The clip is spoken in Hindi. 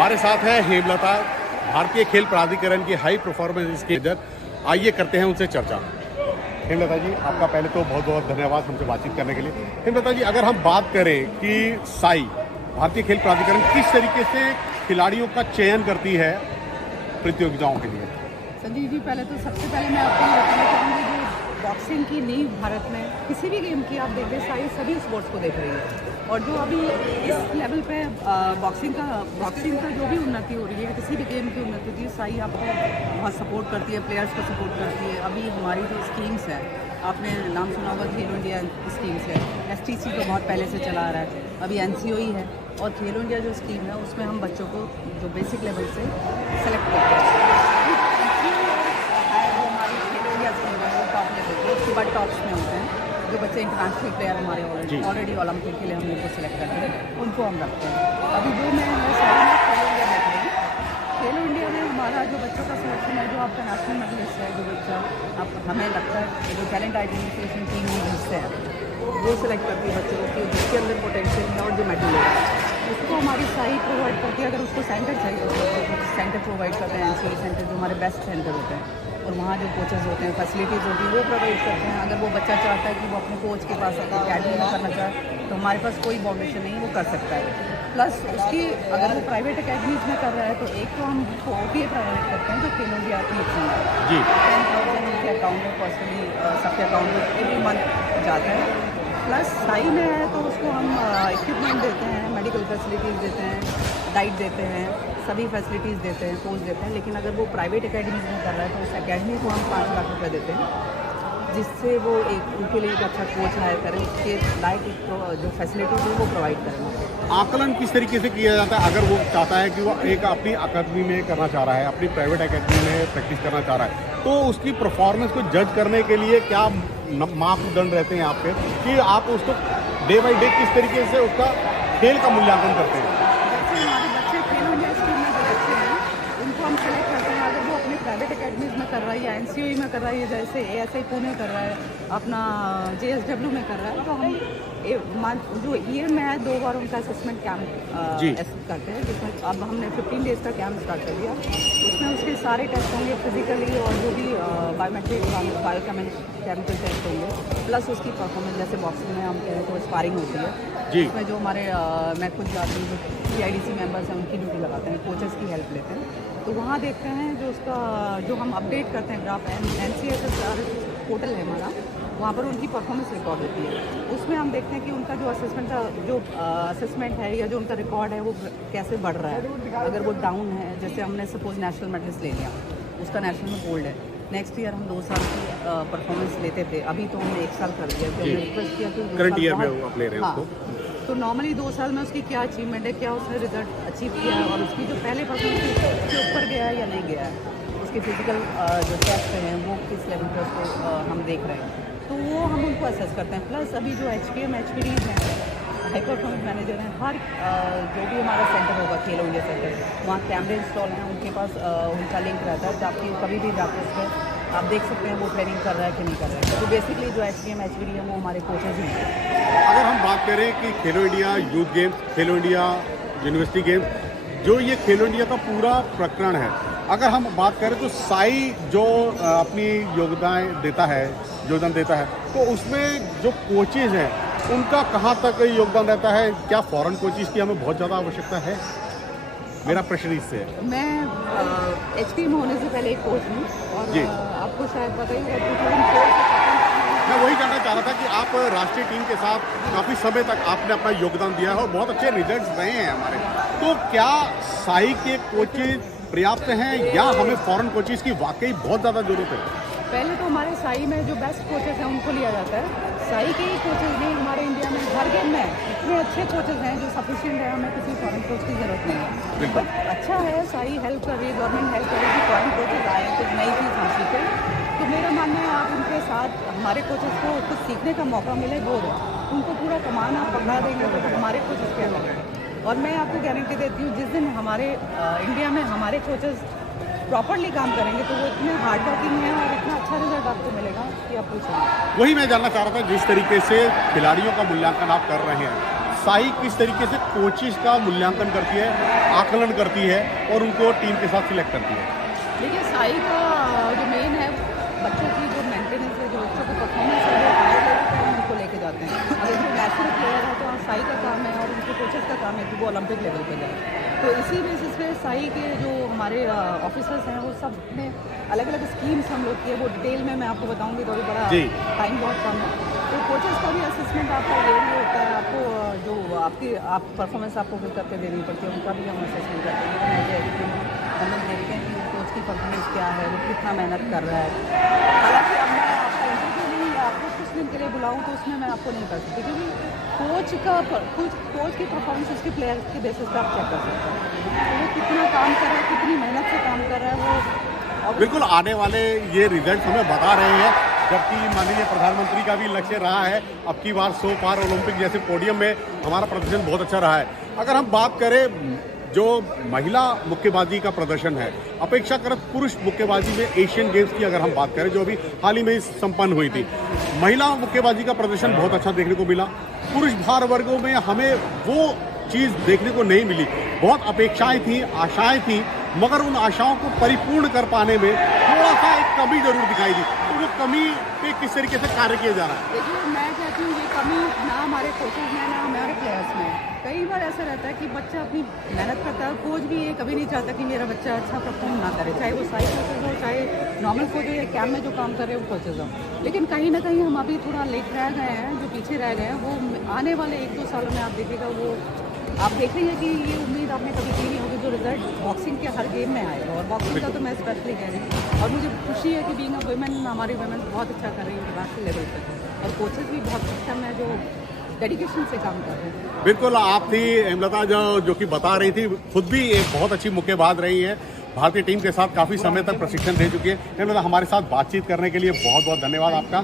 हमारे साथ हैं हेमलता, भारतीय खेल प्राधिकरण की हाई परफॉर्मेंस के जज। आइए करते हैं उनसे चर्चा। हेमलता जी, आपका पहले तो बहुत बहुत धन्यवाद हमसे बातचीत करने के लिए। हेमलता जी, अगर हम बात करें कि साई भारतीय खेल प्राधिकरण किस तरीके से खिलाड़ियों का चयन करती है प्रतियोगिताओं के लिए? संजीव जी, पहले तो सबसे पहले मैं आपको ये बताना चाहूँगी जो बॉक्सिंग की नींव भारत में किसी भी गेम की आप देखें, साई सभी स्पोर्ट्स को देख रही है। और जो अभी इस लेवल पे बॉक्सिंग का जो भी उन्नति हो रही है, किसी भी गेम की उन्नति होती है, साई आपको बहुत सपोर्ट करती है, प्लेयर्स को सपोर्ट करती है। अभी हमारी जो स्कीम्स है, आपने नाम सुना होगा खेलो इंडिया स्कीम्स है, STC तो बहुत पहले से चला आ रहा है, अभी NCOE है। और खेलो इंडिया जो स्कीम है उसमें हम बच्चों को जो बेसिक लेवल से सेलेक्ट करते हैं। जो हमारी खेलो इंडिया स्कीम है वो टॉप लेवल के सुपर टॉप्स में होते हैं। जो बच्चे इंटरनेशनल प्लेयर हमारे ऑलरेडी ओलंपिक के लिए हम उनको सेलेक्ट करते हैं, उनको हम रखते हैं। अभी जो मैं सारी में खेलो इंडिया देख रही हूँ, खेलो इंडिया में हमारा जो बच्चों का सिलेक्शन है, जो आपका नेशनल मेडलिस्ट है, जो बच्चा अब हमें लगता है जो टैलेंट आइडेंटिफिकेशन टीम में हिस्से हैं वो सिलेक्ट करती है बच्चों को, जिसके अंदर पोटेंशियल है और जो मेडल है उसको हमारी साई प्रोवाइड करती है। अगर उसको सेंटर चाहिए तो सेंटर प्रोवाइड करते हैं, NCOE सेंटर जो हमारे बेस्ट सेंटर होते हैं, और वहाँ जो कोचेज़ होते हैं, फैसिलिटीज़ होती है वो प्रोवाइड करते हैं। अगर वो बच्चा चाहता है कि वो अपने कोच के पास अकेडमी में करना चाहे तो हमारे पास कोई बाउंडेशन नहीं, वो कर सकता है। प्लस उसकी अगर वो प्राइवेट अकेडमीज में कर रहा है तो एक तो हम OTA प्रोवाइड करते हैं जो खेलो इंडिया एथलीट्स हैं जी, 10,000 उनके अकाउंट में पर्सनली सबके अकाउंट में एवरी मंथ जाता है। प्लस साई में है तो उसको हम इक्विपमेंट देते हैं, मेडिकल फैसिलिटीज़ देते हैं, डाइट देते हैं, सभी फैसिलिटीज़ देते हैं, कोच देते हैं। लेकिन अगर वो प्राइवेट अकेडमीज में कर रहा है तो उस अकेडमी को हम 5 लाख रुपये देते हैं, जिससे वो एक उनके लिए एक अच्छा कोच हायर करें, उसके लाइक जो फैसिलिटीज़ है वो प्रोवाइड करें। आकलन किस तरीके से किया जाता है अगर वो चाहता है कि वो एक अपनी अकादमी में करना चाह रहा है, अपनी प्राइवेट अकेडमी में प्रैक्टिस करना चाह रहा है, तो उसकी परफॉर्मेंस को जज करने के लिए क्या मापदंड रहते हैं आपके, कि आप उसको डे बाई डे किस तरीके से उसका खेल का मूल्यांकन करते हैं? जैसे हमारे बच्चे खेलो इंडिया स्कीम में जो बच्चे हैं उनको हम सेलेक्ट करते हैं। अगर वो अपने प्राइवेट अकेडमीज में कर रहा है या NCOE में कर रहा है, जैसे ASI पुणे कर रहा है, अपना JSW में कर रहा है, तो हम जो ईयर में है 2 बार उनका असेसमेंट कैंप करते हैं, जिसमें अब हमने 15 डेज़ का कैंप स्टार्ट कर दिया। उसमें उसके सारे टेस्ट होंगे फिजिकली और जो भी बायोमेट्रिक बायोकेमिकल टेस्ट होंगे, प्लस उसकी परफॉर्मेंस। जैसे बॉक्सिंग में हम कहें तो स्पारिंग होती है जी, उसमें जो हमारे मैं खुद जाती हूँ, जो CIDC मेंबर्स हैं उनकी ड्यूटी लगाते हैं, कोचेस की हेल्प लेते हैं, तो वहाँ देखते हैं जो उसका जो हम अपडेट करते हैं ग्राफ, NCSSR पोर्टल है हमारा, वहाँ पर उनकी परफॉर्मेंस रिकॉर्ड होती है। उसमें हम देखते हैं कि उनका जो असेसमेंट का जो असेसमेंट है या जो उनका रिकॉर्ड है वो कैसे बढ़ रहा है। अगर वो डाउन है, जैसे हमने सपोज नेशनल मेडलिस्ट ले लिया, उसका नेशनल में गोल्ड है, नेक्स्ट ईयर हम 2 साल की परफॉर्मेंस लेते थे, अभी तो हमने 1 साल कर दिया, हमने रिक्वेस्ट किया कि करंट ईयर में आप ले रहे हैं उसको। तो नॉर्मली 2 साल में उसकी क्या अचीवमेंट है, क्या उसने रिजल्ट अचीव किया है, और उसकी जो पहले परफॉर्मेंस उसके ऊपर गया है या नहीं गया है, उसके फिजिकल जो टेस्ट हैं वो किस लेवल पर उसको हम देख रहे हैं, तो वो हम उनको असेस करते हैं। प्लस अभी जो HPM HPDs हैं, हाई परफॉर्मेंस मैनेजर हैं, हर जो भी हमारा सेंटर होगा खेलो इंडिया सेंटर, वहाँ कैमरे इंस्टॉल हैं, उनके पास उनका लिंक रहता है, जाके कभी भी जाकर उस पर आप देख सकते हैं वो ट्रेनिंग कर रहा है कि नहीं कर रहा है। तो बेसिकली जो HPM HPD है वो हमारे कोचेज ही हैं। अगर हम बात करें कि खेलो इंडिया यूथ गेम्स, खेलो इंडिया यूनिवर्सिटी गेम्स, जो ये खेलो इंडिया का पूरा प्रकरण है, अगर हम बात करें तो साई जो अपनी योगदान देता है, तो उसमें जो कोचेज हैं उनका कहाँ तक योगदान रहता है? क्या फॉरेन कोचेज की हमें बहुत ज़्यादा आवश्यकता है? मेरा प्रश्न इससे है। मैं HPM होने से पहले एक कोच हूँ और आपको शायद पता ही होगा, मैं वही जानना चाह रहा था कि आप राष्ट्रीय टीम के साथ काफ़ी समय तक आपने अपना योगदान दिया है और बहुत अच्छे रिजल्ट्स रहे हैं हमारे, तो क्या साई के कोचेज पर्याप्त हैं या हमें फॉरेन कोचेज की वाकई बहुत ज़्यादा ज़रूरत है? पहले तो हमारे साई में जो बेस्ट कोचेस हैं उनको लिया जाता है। साई के ही कोचेस नहीं, हमारे इंडिया में हर गेम में इतने अच्छे कोचेस हैं जो सफिशिएंट है, हमें किसी फॉरेन कोच की ज़रूरत नहीं है। बट अच्छा है, साई हेल्प कर रही है, गवर्नमेंट हेल्प कर रही है कि फॉरेन कोचेस आए, कुछ नई चीज़ हम सीखें। तो मेरा मानना है आप उनके साथ हमारे कोचेस को कुछ सीखने का मौका मिले, वो उनको पूरा कमान आप पकड़ा देंगे तो हमारे कोचेस क्या करेंगे। और मैं आपको गारंटी देती हूँ, जिस दिन हमारे इंडिया में हमारे कोचेस प्रॉपरली काम करेंगे तो वो इतने हार्ड वर्किंग है और इतना अच्छा रिजल्ट आपको मिलेगा कि आप पूछेंगे। वही मैं जानना चाह रहा था, जिस तरीके से खिलाड़ियों का मूल्यांकन आप कर रहे हैं, साई किस तरीके से कोचेस का मूल्यांकन करती है, आकलन करती है और उनको टीम के साथ सिलेक्ट करती है? देखिए साई का जो मेन है बच्चों की जो मेंटेनेंस है, जो बच्चों की परफॉर्मेंस है वो हाई लेवल पे हम उनको लेके जाते हैं। अगर जो नेशनल प्लेयर है तो साई का काम है और उनके कोचेस का काम है कि वो ओलंपिक लेवल पे जाए। तो इसी बेसिस पे साई के जो हमारे ऑफिसर्स हैं वो सब ने अलग अलग स्कीम्स हम लोग की है, वो डिटेल में मैं आपको बताऊंगी तो अभी बड़ा टाइम बहुत कम है। तो कोचेस का भी असेसमेंट आपका ये भी होता है, आपको जो आप परफॉर्मेंस आपको फिल करके देनी पड़ती है, उनका भी हम असेसमेंट करते हैं। हम लोग देखते हैं कि कोच की परफॉर्मेंस क्या है, वो कितना मेहनत कर रहा है। हालांकि अब मैं आपका इंटरव्यू नहीं आपको कुछ दिन के लिए बुलाऊँ तो उसमें मैं आपको नहीं कर सकती, क्योंकि कोच की परफॉर्मेंस उसके प्लेयर के बेसिस पर आप चेक कर सकते हैं तो वो कितना काम कर रहा है, कितनी मेहनत से काम कर रहा है वो। बिल्कुल आने वाले ये रिजल्ट हमें बता रहे हैं, जबकि माननीय प्रधानमंत्री का भी लक्ष्य रहा है अब की बार 100 पार ओलंपिक जैसे पोडियम में हमारा प्रदर्शन बहुत अच्छा रहा है। अगर हम बात करें जो महिला मुक्केबाजी का प्रदर्शन है, अपेक्षाकृत पुरुष मुक्केबाजी में एशियन गेम्स की अगर हम बात करें जो अभी हाल ही में संपन्न हुई थी, महिला मुक्केबाजी का प्रदर्शन बहुत अच्छा देखने को मिला। पुरुष भार वर्गों में हमें वो चीज़ देखने को नहीं मिली। बहुत अपेक्षाएं थी, आशाएं थी, मगर उन आशाओं को परिपूर्ण कर पाने में थोड़ा सा एक कमी जरूर दिखाई दी। तो वो कमी पे किस तरीके से कार्य किया जा रहा है? देखिए मैं कहती हूँ ये कमी ना हमारे कोचेज में ना हमारे प्लेयर्स में। कई बार ऐसा रहता है कि बच्चा अपनी मेहनत करता है, कोच भी ये कभी नहीं चाहता कि मेरा बच्चा अच्छा परफॉर्म ना करे, चाहे वो साई कोचेज हो, चाहे नॉर्मल कोच हो या कैम्प में जो काम कर रहे हैं वो कोचेज हो। लेकिन कहीं ना कहीं हम अभी थोड़ा लेट रह गए हैं, जो पीछे रह गए हैं वो आने वाले 1-2 सालों में आप देखिएगा, वो आप देख रही हैं कि ये उम्मीद आपने कभी की नहीं होगी जो रिजल्ट बॉक्सिंग के हर गेम में आएगा। और बॉक्सिंग का तो मैं स्पेशली कह रही हूँ और मुझे खुशी है कि बीइंग अ वुमेन हमारी वुमेन बहुत अच्छा कर रही है इंटरनेशनल लेवल पर और कोचेज भी बहुत सक्षम है जो डेडिकेशन से काम कर रहे हैं। बिल्कुल आप थी हेमलता जो कि बता रही थी, खुद भी एक बहुत अच्छी मुक्केबाज रही है, भारतीय टीम के साथ काफ़ी समय तक प्रशिक्षण दे चुकी है। हेमलता हमारे साथ बातचीत करने के लिए बहुत बहुत धन्यवाद आपका।